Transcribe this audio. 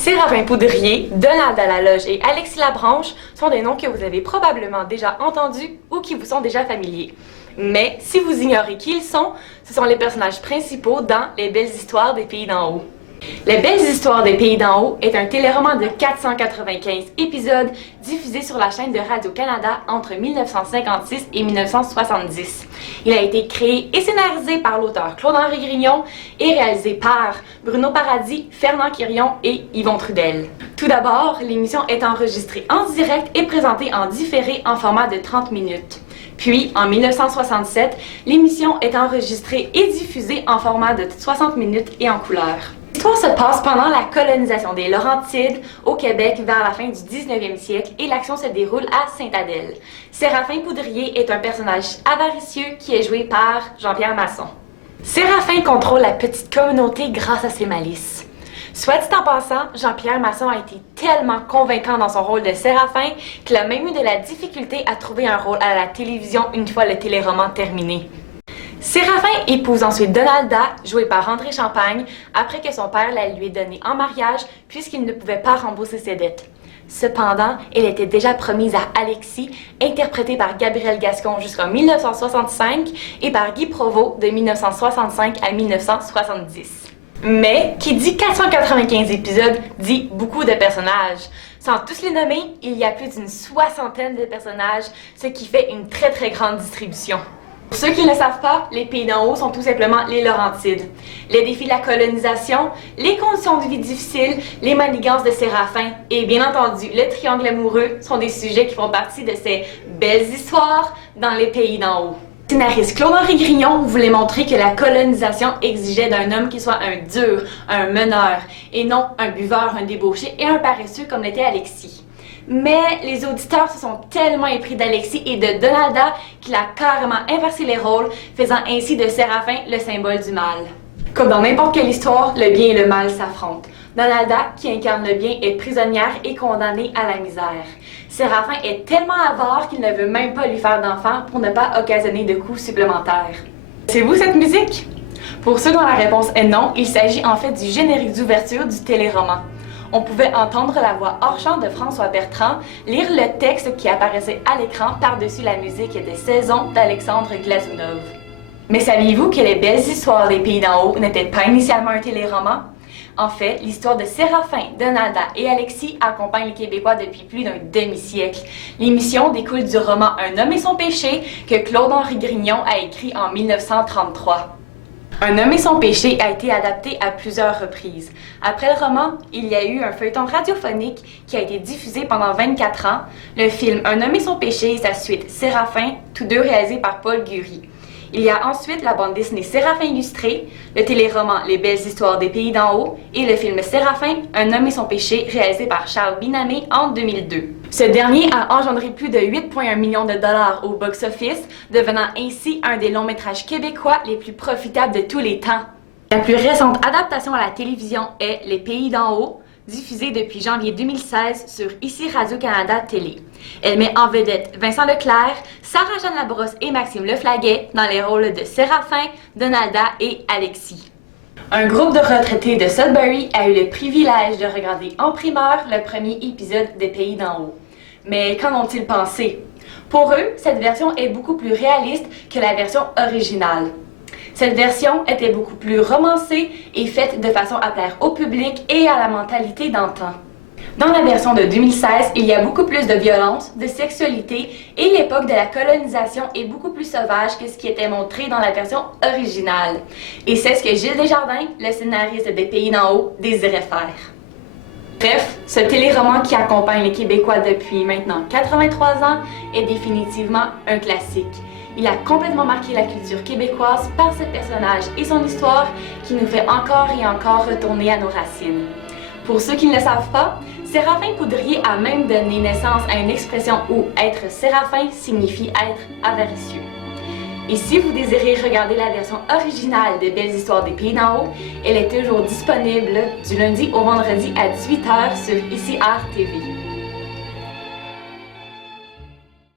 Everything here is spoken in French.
Séraphin Poudrier, Donald à la Loge et Alexis Labranche sont des noms que vous avez probablement déjà entendus ou qui vous sont déjà familiers. Mais si vous ignorez qui ils sont, ce sont les personnages principaux dans Les Belles Histoires des Pays d'en haut. Les Belles Histoires des Pays d'en haut est un téléroman de 495 épisodes diffusé sur la chaîne de Radio-Canada entre 1956 et 1970. Il a été créé et scénarisé par l'auteur Claude-Henri Grignon et réalisé par Bruno Paradis, Fernand Quirion et Yvon Trudel. Tout d'abord, l'émission est enregistrée en direct et présentée en différé en format de 30 minutes. Puis, en 1967, l'émission est enregistrée et diffusée en format de 60 minutes et en couleur. L'histoire se passe pendant la colonisation des Laurentides au Québec vers la fin du 19e siècle et l'action se déroule à Sainte-Adèle. Séraphin Poudrier est un personnage avaricieux qui est joué par Jean-Pierre Masson. Séraphin contrôle la petite communauté grâce à ses malices. Soit dit en passant, Jean-Pierre Masson a été tellement convaincant dans son rôle de Séraphin qu'il a même eu de la difficulté à trouver un rôle à la télévision une fois le téléroman terminé. Séraphin épouse ensuite Donalda, jouée par André Champagne, après que son père la lui ait donnée en mariage puisqu'il ne pouvait pas rembourser ses dettes. Cependant, elle était déjà promise à Alexis, interprété par Gabriel Gascon jusqu'en 1965 et par Guy Provost de 1965 à 1970. Mais, qui dit 495 épisodes, dit beaucoup de personnages. Sans tous les nommer, il y a plus d'une soixantaine de personnages, ce qui fait une très grande distribution. Pour ceux qui ne le savent pas, les Pays d'en haut sont tout simplement les Laurentides. Les défis de la colonisation, les conditions de vie difficiles, les manigances de Séraphin et bien entendu le triangle amoureux sont des sujets qui font partie de ces belles histoires dans les Pays d'en haut. Le scénariste Claude-Henri Grignon voulait montrer que la colonisation exigeait d'un homme qui soit un dur, un meneur, et non un buveur, un débauché et un paresseux comme l'était Alexis. Mais les auditeurs se sont tellement épris d'Alexis et de Donalda qu'il a carrément inversé les rôles, faisant ainsi de Séraphin le symbole du mal. Comme dans n'importe quelle histoire, le bien et le mal s'affrontent. Donalda, qui incarne le bien, est prisonnière et condamnée à la misère. Séraphin est tellement avare qu'il ne veut même pas lui faire d'enfant pour ne pas occasionner de coups supplémentaires. C'est vous cette musique? Pour ceux dont la réponse est non, il s'agit en fait du générique d'ouverture du téléroman. On pouvait entendre la voix hors-champ de François Bertrand lire le texte qui apparaissait à l'écran par-dessus la musique des Saisons d'Alexandre Glazunov. Mais saviez-vous que Les Belles Histoires des Pays d'en haut n'était pas initialement un téléroman? En fait, l'histoire de Séraphin, Donalda et Alexis accompagne les Québécois depuis plus d'un demi-siècle. L'émission découle du roman Un homme et son péché que Claude-Henri Grignon a écrit en 1933. Un homme et son péché a été adapté à plusieurs reprises. Après le roman, il y a eu un feuilleton radiophonique qui a été diffusé pendant 24 ans, le film Un homme et son péché et sa suite Séraphin, tous deux réalisés par Paul Guri. Il y a ensuite la bande dessinée Séraphin illustrée, le téléroman Les Belles Histoires des Pays d'en haut et le film Séraphin, Un homme et son péché réalisé par Charles Binamé en 2002. Ce dernier a engendré plus de 8,1 millions de dollars au box-office, devenant ainsi un des longs métrages québécois les plus profitables de tous les temps. La plus récente adaptation à la télévision est Les Pays d'en haut, diffusée depuis janvier 2016 sur ICI Radio-Canada Télé. Elle met en vedette Vincent Leclerc, Sarah-Jeanne Labrosse et Maxime Leflaguet dans les rôles de Séraphin, Donalda et Alexis. Un groupe de retraités de Sudbury a eu le privilège de regarder en primeur le premier épisode des Pays d'en haut. Mais qu'en ont-ils pensé? Pour eux, cette version est beaucoup plus réaliste que la version originale. Cette version était beaucoup plus romancée et faite de façon à plaire au public et à la mentalité d'antan. Dans la version de 2016, il y a beaucoup plus de violence, de sexualité et l'époque de la colonisation est beaucoup plus sauvage que ce qui était montré dans la version originale. Et c'est ce que Gilles Desjardins, le scénariste des Pays d'en haut, désirait faire. Bref, ce téléroman qui accompagne les Québécois depuis maintenant 83 ans est définitivement un classique. Il a complètement marqué la culture québécoise par ce personnage et son histoire qui nous fait encore et encore retourner à nos racines. Pour ceux qui ne le savent pas, Séraphin Poudrier a même donné naissance à une expression où être Séraphin signifie être avaricieux. Et si vous désirez regarder la version originale des Belles Histoires des Pays d'en haut, elle est toujours disponible du lundi au vendredi à 18h sur ICI TV.